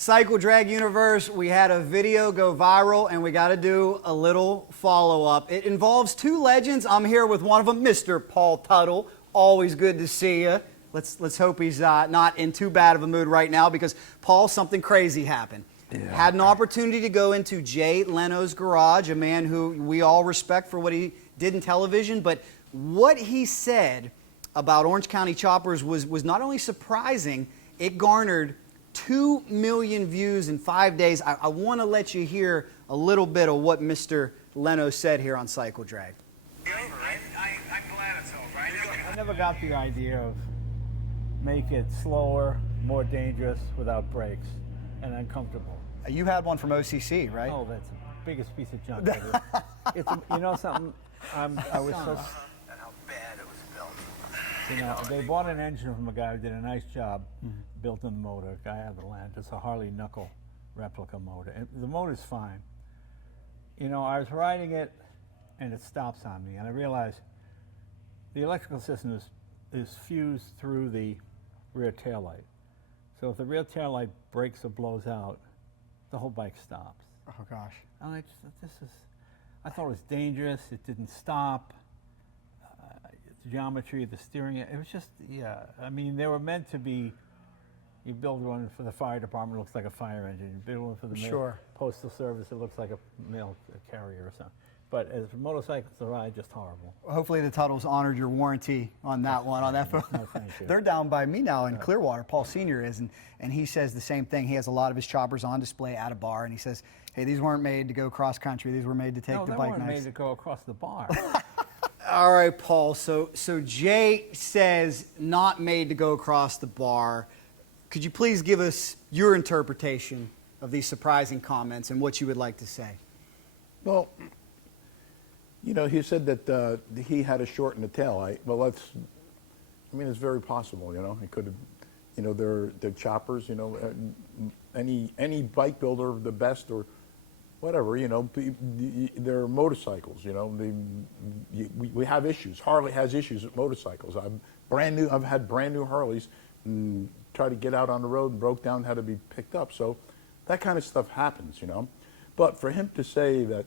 Cycle Drag Universe, we had a video go viral and we got to do a little follow-up. It involves two legends. I'm here with one of them, Mr. Paul Teutul. Always good to see you. Let's hope he's not in too bad of a mood right now because, Paul, something crazy happened. Yeah. Had an opportunity to go into Jay Leno's garage, a man who we all respect for what he did in television, but what he said about Orange County Choppers was not only surprising, it garnered 2 million views in 5 days. I want to let you hear a little bit of what Mr. Leno said here on Cycle Drag. I'm glad it's over. I never got the idea of make it slower, more dangerous, without brakes, and uncomfortable. You had one from OCC, right? Oh, that's the biggest piece of junk ever. You know something? I was so... And how bad it was built. You know, they bought an engine from a guy who did a nice job, built in the motor, guy out of the land. It's a Harley knuckle replica motor. And the motor's fine. You know, I was riding it, and it stops on me, and I realized the electrical system is fused through the rear taillight. So if the rear taillight breaks or blows out, the whole bike stops. Oh, gosh. And I thought it was dangerous. It didn't stop. The geometry, the steering, it was just, yeah. I mean, they were meant to be, you build one for the fire department, it looks like a fire engine. You build one for the postal service, it looks like a mail carrier or something. But as motorcycles to ride, just horrible. Hopefully the Tuttles honored your warranty on that one, on that phone. No, thank you. They're down by me now in Clearwater. Paul Sr. is, and he says the same thing. He has a lot of his choppers on display at a bar, and he says, hey, these weren't made to go cross country. These were made to take the bike nice. No, they weren't made to go across the bar. All right, Paul. So Jay says not made to go across the bar. Could you please give us your interpretation of these surprising comments and what you would like to say? Well, you know, he said that he had to shorten the taillight. Well, it's very possible, you know. He could have, you know, they're choppers, you know, any bike builder, the best or whatever, you know, they're motorcycles, you know. We have issues. Harley has issues with motorcycles. I've had brand new Harleys and tried to get out on the road and broke down, had to be picked up. So that kind of stuff happens, you know. But for him to say that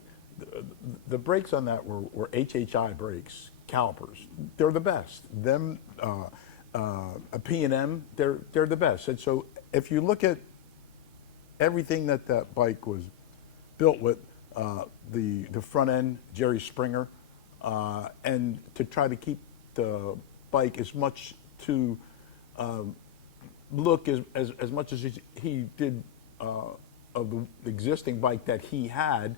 the brakes on that were HHI brakes, calipers. They're the best. Them, a P&M, they're the best. And so if you look at everything that bike was built with, the front end, Jerry Springer, and to try to keep the bike as much to look as much as he did of the existing bike that he had.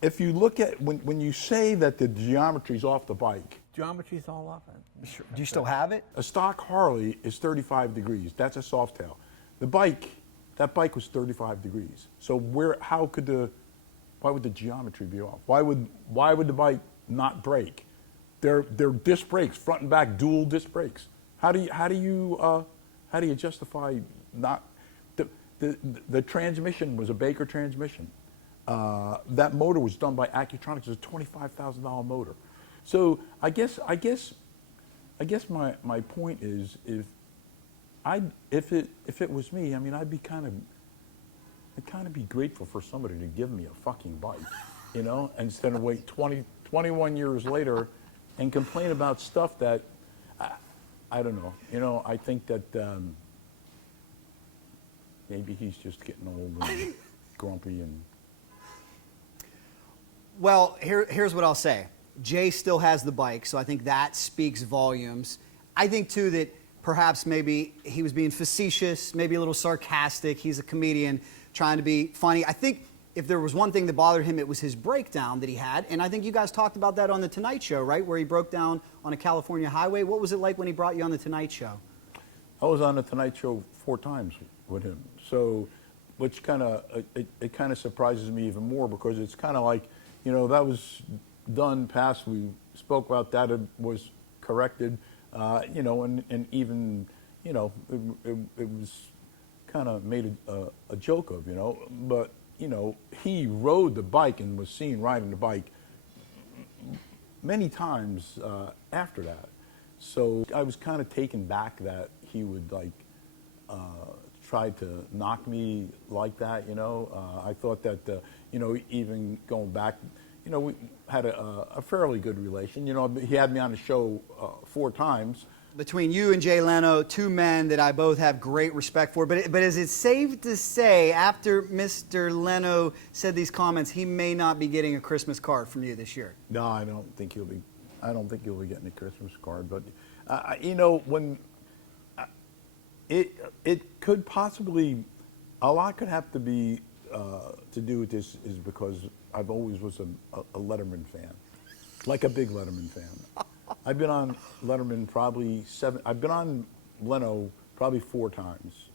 If you look at, when you say that the geometry's off the bike. Geometry's all off it. Sure. Do you still have it? A stock Harley is 35 degrees. That's a Softail. That bike was 35 degrees. So why would the geometry be off? Why would the bike not brake? They're disc brakes, front and back dual disc brakes. How do you justify not, the transmission was a Baker transmission. That motor was done by Accutronics. It was a $25,000 motor. So I guess my point is if it was me, I mean, I'd kind of be grateful for somebody to give me a fucking bike, you know, instead of wait 21 years later and complain about stuff that I don't know. You know, I think that maybe he's just getting old and grumpy and. Well, here's what I'll say. Jay still has the bike, so I think that speaks volumes. I think, too, that perhaps maybe he was being facetious, maybe a little sarcastic. He's a comedian trying to be funny. I think if there was one thing that bothered him, it was his breakdown that he had. And I think you guys talked about that on The Tonight Show, right, where he broke down on a California highway. What was it like when he brought you on The Tonight Show? I was on The Tonight Show 4 times with him. So, which it kind of surprises me even more because it's kind of like, you know, that was done, past. We spoke about that. It was corrected, you know, and even, you know, it was kind of made a joke of, you know. But, you know, he rode the bike and was seen riding the bike many times after that. So I was kind of taken back that he would, like, tried to knock me like that. I thought that even going back, we had a fairly good relation. He had me on the show 4 times. Between you and Jay Leno, 2 men that I both have great respect for. But is it safe to say, after Mr. Leno said these comments, he may not be getting a Christmas card from you this year? No, I don't think he'll be getting a Christmas card. But when it could possibly, a lot could have to be to do with this is because I've always was a Letterman fan, like a big Letterman fan. I've been on Letterman probably 7. I've been on Leno probably 4 times.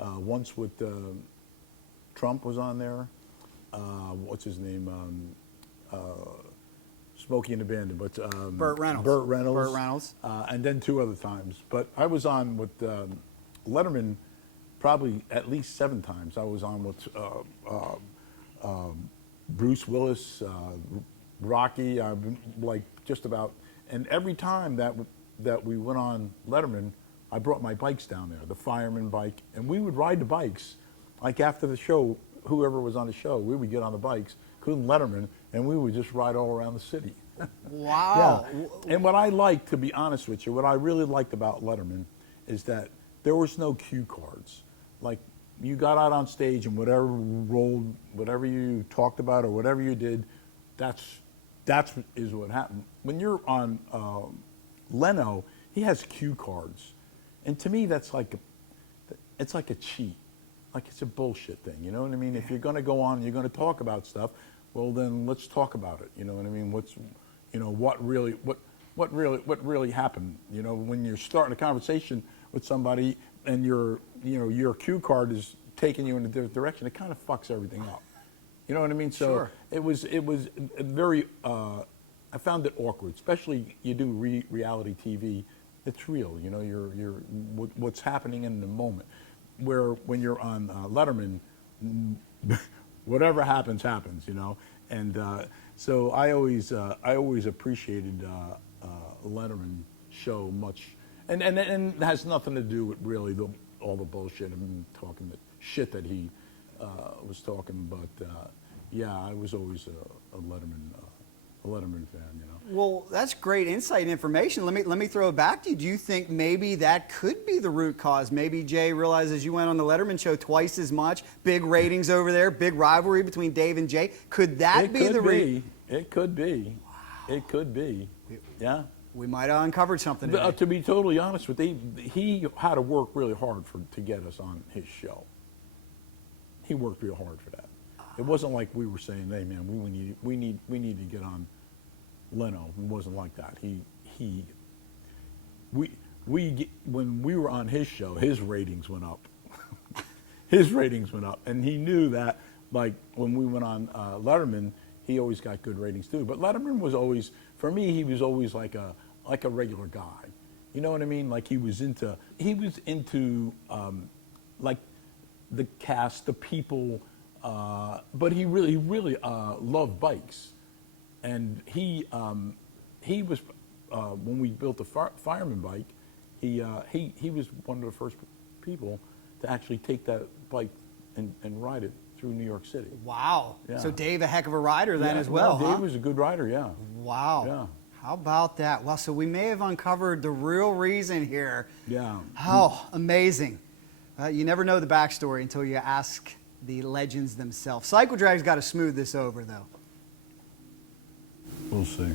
Once with Trump was on there. What's his name? Smokey and the Bandit. But Burt Reynolds. Burt Reynolds. Burt Reynolds. And then 2 other times. But I was on with Letterman probably at least 7 times. I was on with Bruce Willis, Rocky. I've been like just about, and every time that we went on Letterman, I brought my bikes down there, the fireman bike, and we would ride the bikes. Like after the show, whoever was on the show, we would get on the bikes, including Letterman, and we would just ride all around the city. Wow. Yeah. And what I liked, to be honest with you, what I really liked about Letterman is that there was no cue cards. Like, you got out on stage and whatever rolled, whatever you talked about or whatever you did, that is what happened. When you're on Leno, he has cue cards, and to me that's it's like a cheat, like it's a bullshit thing. You know what I mean? If you're going to go on, you're going to talk about stuff. Well, then let's talk about it. You know what I mean? What really happened? When you're starting a conversation with somebody and your cue card is taking you in a different direction, it kind of fucks everything up. You know what I mean? So sure. it was very. I found it awkward, especially you do reality TV. It's real. You're what's happening in the moment. Where when you're on Letterman, whatever happens. And so I always appreciated Letterman show much, and it has nothing to do with really all the bullshit and talking the shit that he was talking. But yeah, I was always a Letterman fan. Well, that's great insight and information. Let me throw it back to you. Do you think maybe that could be the root cause? Maybe Jay realizes you went on the Letterman show twice as much, big ratings over there, big rivalry between Dave and Jay. Could that be the reason? It could be. Wow. It could be. Yeah. We might have uncovered something today. To be totally honest with you, he had to work really hard to get us on his show. He worked real hard for that. It wasn't like we were saying, "Hey, man, we need to get on Leno." It wasn't like that. When we were on his show, his ratings went up. His ratings went up, and he knew that. Like when we went on Letterman, he always got good ratings too. But Letterman was always, for me, he was always like a regular guy. You know what I mean? Like he was into like the cast, the people. But he really loved bikes, and he was when we built the fireman bike, he was one of the first people to actually take that bike and ride it through New York City. Wow. Yeah. So Dave, a heck of a rider then as well, Dave huh? was a good rider, yeah. Wow. Yeah. How about that? Well, so we may have uncovered the real reason here. Yeah. Oh, amazing. You never know the backstory until you ask the legends themselves. Cycle Drag's got to smooth this over, though. We'll see.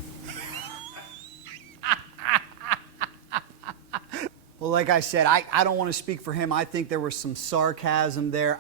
Well, like I said, I don't want to speak for him. I think there was some sarcasm there.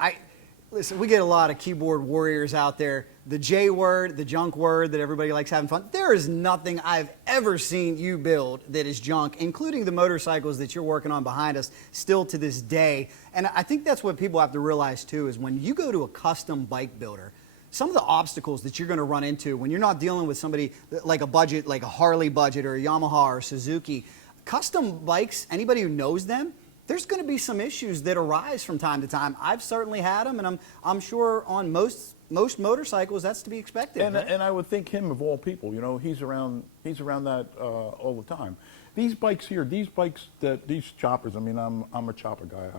Listen, we get a lot of keyboard warriors out there. The J word, the junk word that everybody likes having fun. There is nothing I've ever seen you build that is junk, including the motorcycles that you're working on behind us still to this day. And I think that's what people have to realize too, is when you go to a custom bike builder, some of the obstacles that you're going to run into when you're not dealing with somebody like a budget, like a Harley budget or a Yamaha or Suzuki, custom bikes, anybody who knows them, there's going to be some issues that arise from time to time. I've certainly had them, and I'm sure on most motorcycles that's to be expected. And I would think him of all people, he's around that all the time. These bikes here, these choppers. I mean, I'm a chopper guy.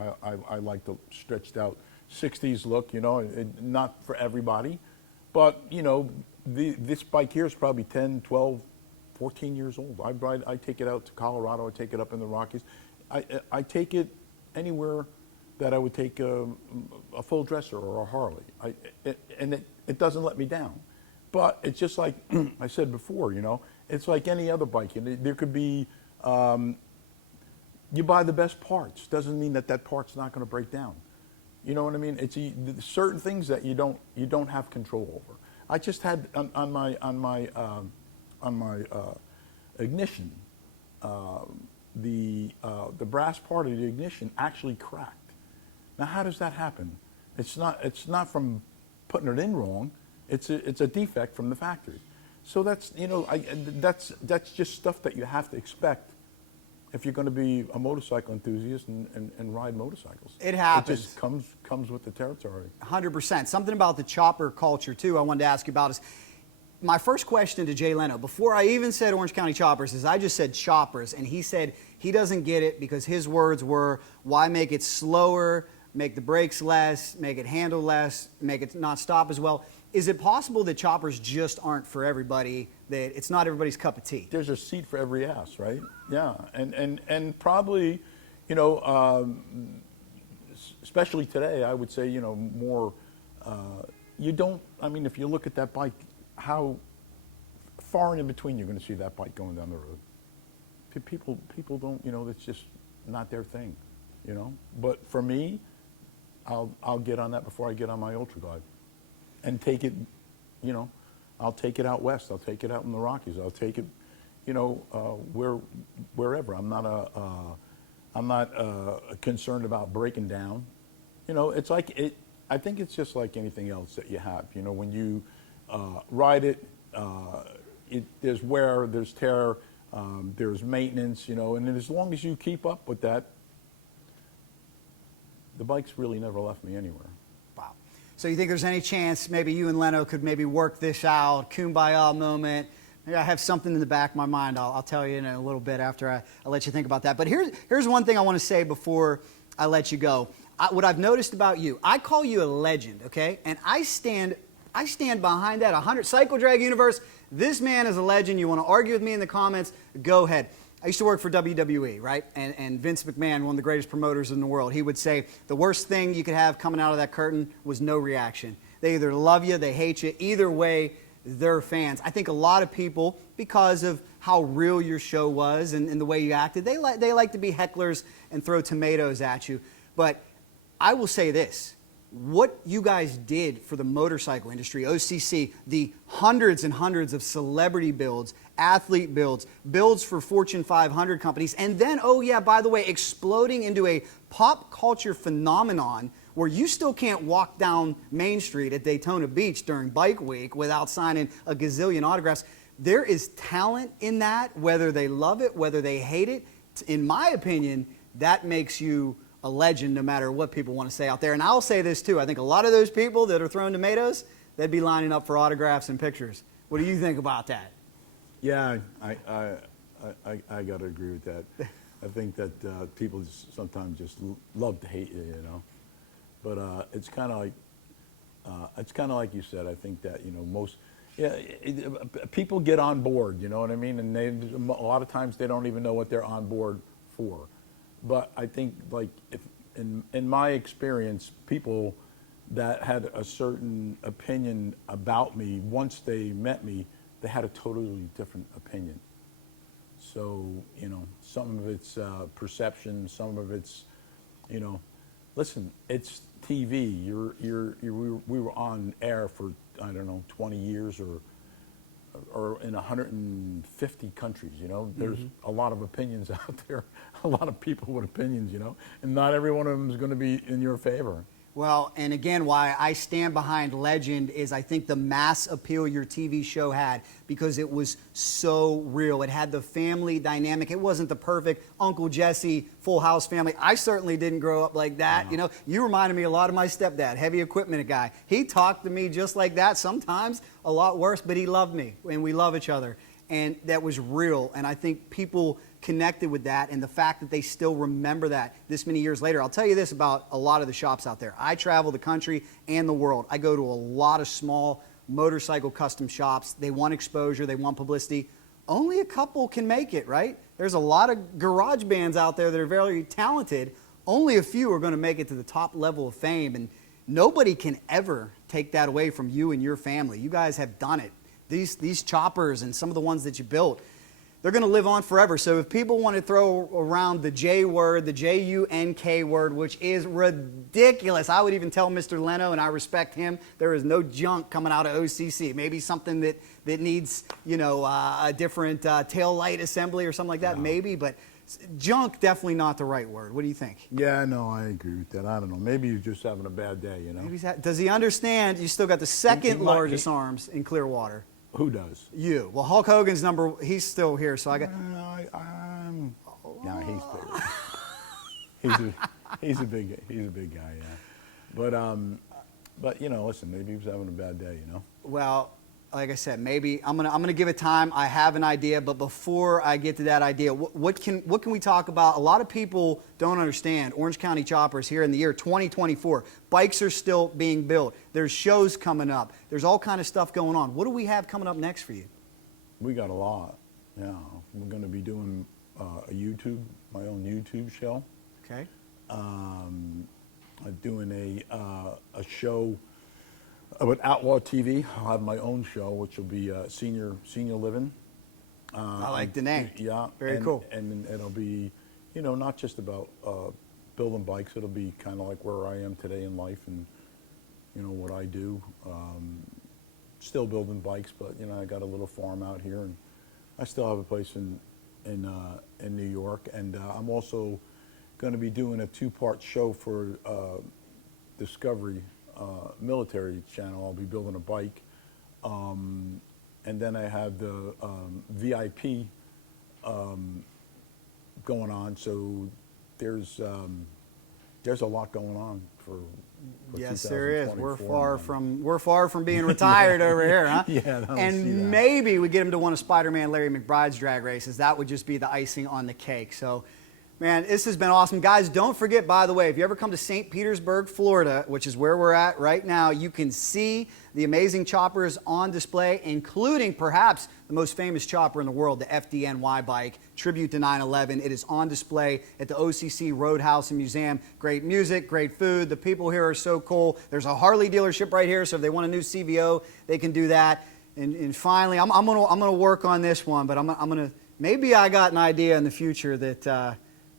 I like the stretched out 60s look. You know, not for everybody, but you know, this bike here is probably 10, 12, 14 years old. I take it out to Colorado. I take it up in the Rockies. I take it anywhere that I would take a full dresser or a Harley. And it doesn't let me down. But it's just like I said before, you know, it's like any other bike. There could be, you buy the best parts. Doesn't mean that part's not going to break down. You know what I mean? It's certain things that you don't have control over. I just had on my ignition, the brass part of the ignition actually cracked. Now, how does that happen? It's not from putting it in wrong. It's a defect from the factory. So that's, you know, that's just stuff that you have to expect if you're going to be a motorcycle enthusiast and ride motorcycles. It happens. It just comes with the territory. 100%. Something about the chopper culture, too, I wanted to ask you about is, my first question to Jay Leno, before I even said Orange County Choppers, is I just said choppers, and he said he doesn't get it because his words were, why make it slower, make the brakes less, make it handle less, make it not stop as well. Is it possible that choppers just aren't for everybody, that it's not everybody's cup of tea? There's a seat for every ass, right? Yeah, and probably, you know, especially today, I would say, you know, more, you don't, I mean, if you look at that bike, how far and in between you're going to see that bike going down the road. People don't, you know, it's just not their thing, you know. But for me, I'll get on that before I get on my Ultra Glide, and take it, you know, I'll take it out west. I'll take it out in the Rockies. I'll take it, you know, wherever. I'm not concerned about breaking down. You know, it's like it. I think it's just like anything else that you have. You know, when you ride it, there's wear, there's tear, there's maintenance, you know, and as long as you keep up with that, the bike's really never left me anywhere. Wow. So you think there's any chance maybe you and Leno could maybe work this out, kumbaya moment? Maybe I have something in the back of my mind. I'll tell you in a little bit after I let you think about that. But here's one thing I want to say before I let you go. What I've noticed about you, I call you a legend, okay? And I stand behind that. 100 Cycle Drag Universe, this man is a legend. You want to argue with me in the comments, go ahead. I used to work for WWE, right? And Vince McMahon, one of the greatest promoters in the world, he would say the worst thing you could have coming out of that curtain was no reaction. They either love you, they hate you. Either way, they're fans. I think a lot of people, because of how real your show was and the way you acted, they like to be hecklers and throw tomatoes at you. But I will say this. What you guys did for the motorcycle industry, OCC, the hundreds and hundreds of celebrity builds, athlete builds for Fortune 500 companies, and then, oh yeah, by the way, exploding into a pop culture phenomenon where you still can't walk down Main Street at Daytona Beach during Bike Week without signing a gazillion autographs. There is talent in that, whether they love it, whether they hate it. In my opinion, that makes you a legend no matter what people want to say out there. And I'll say this too, I think a lot of those people that are throwing tomatoes, they'd be lining up for autographs and pictures. What do you think about that? Yeah, I got to agree with that. I think that people sometimes just love to hate you, you know. But it's kind of like you said. I think that, you know, people get on board, you know what I mean, and a lot of times they don't even know what they're on board for. But I think, like, if in my experience, people that had a certain opinion about me, once they met me, they had a totally different opinion. So, you know, some of it's perception, some of it's, you know, listen, it's TV. We were on air for, I don't know, 20 years or in 150 countries, you know. There's a lot of opinions out there, a lot of people with opinions, you know, and not every one of them is going to be in your favor. Well, and again, why I stand behind Legend is I think the mass appeal your TV show had, because it was so real. It had the family dynamic. It wasn't the perfect Uncle Jesse Full House family. I certainly didn't grow up like that. You know, you reminded me a lot of my stepdad, heavy equipment guy. He talked to me just like that, sometimes a lot worse, but he loved me, and we love each other. And that was real. And I think people connected with that, and the fact that they still remember that this many years later. I'll tell you this about a lot of the shops out there. I travel the country and the world. I go to a lot of small motorcycle custom shops. They want exposure, they want publicity. Only a couple can make it, right? There's a lot of garage bands out there that are very talented. Only a few are going to make it to the top level of fame, and nobody can ever take that away from you and your family. You guys have done it. These choppers and some of the ones that you built, they're going to live on forever. So if people want to throw around the J word, the J-U-N-K word, which is ridiculous, I would even tell Mr. Leno, and I respect him, there is no junk coming out of OCC. Maybe something that needs, you know, a different tail light assembly or something like that, maybe, but junk, definitely not the right word. What do you think? Yeah, no, I agree with that. I don't know. Maybe he's just having a bad day, you know. Maybe does he understand you still got the second largest arms in Clearwater? Who does? You. Well, Hulk Hogan's he's still here, so I got... No, he's a big guy, yeah. But you know, listen, maybe he was having a bad day, you know. Well, like I said, maybe I'm gonna give it time. I have an idea, but before I get to that idea, what can we talk about? A lot of people don't understand Orange County Choppers here in the year 2024. Bikes are still being built. There's shows coming up. There's all kind of stuff going on. What do we have coming up next for you? We got a lot. Yeah, we're going to be doing my own YouTube show. Okay. Doing a show with Outlaw TV. I'll have my own show, which will be senior living. I like the name. Yeah. Very cool. And it'll be, you know, not just about building bikes. It'll be kind of like where I am today in life and, you know, what I do. Still building bikes, but, you know, I got a little farm out here, and I still have a place in New York. And I'm also going to be doing a 2-part show for Discovery military channel. I'll be building a bike, and then I have the VIP going on. So there's a lot going on for yes, there is. We're far from being retired over here, huh? Yeah, and maybe we get him to one of Spider-Man Larry McBride's drag races. That would just be the icing on the cake. So, man, this has been awesome. Guys, don't forget, by the way, if you ever come to St. Petersburg, Florida, which is where we're at right now, you can see the amazing choppers on display, including perhaps the most famous chopper in the world, the FDNY bike, tribute to 9/11. It is on display at the OCC Roadhouse and Museum. Great music, great food. The people here are so cool. There's a Harley dealership right here, so if they want a new CVO, they can do that. And finally, I'm gonna work on this one, but I'm gonna maybe I got an idea in the future that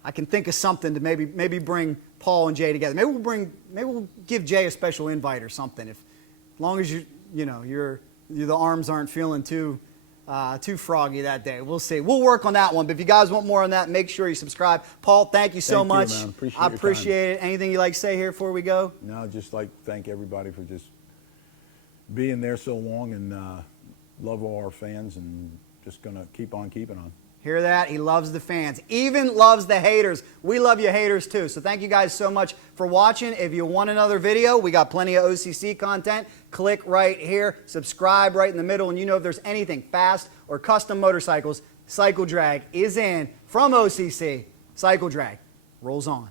I can think of something to maybe bring Paul and Jay together. Maybe we'll give Jay a special invite or something. As long as the arms aren't feeling too froggy that day. We'll see. We'll work on that one. But if you guys want more on that, make sure you subscribe. Paul, thank you so much. Man. I appreciate it. Anything you like to say here before we go? No, just like thank everybody for just being there so long, and love all our fans, and just gonna keep on keeping on. Hear that? He loves the fans. Even loves the haters. We love you haters too. So thank you guys so much for watching. If you want another video, we got plenty of OCC content. Click right here. Subscribe right in the middle. And you know if there's anything fast or custom motorcycles, Cycle Drag is in from OCC. Cycle Drag rolls on.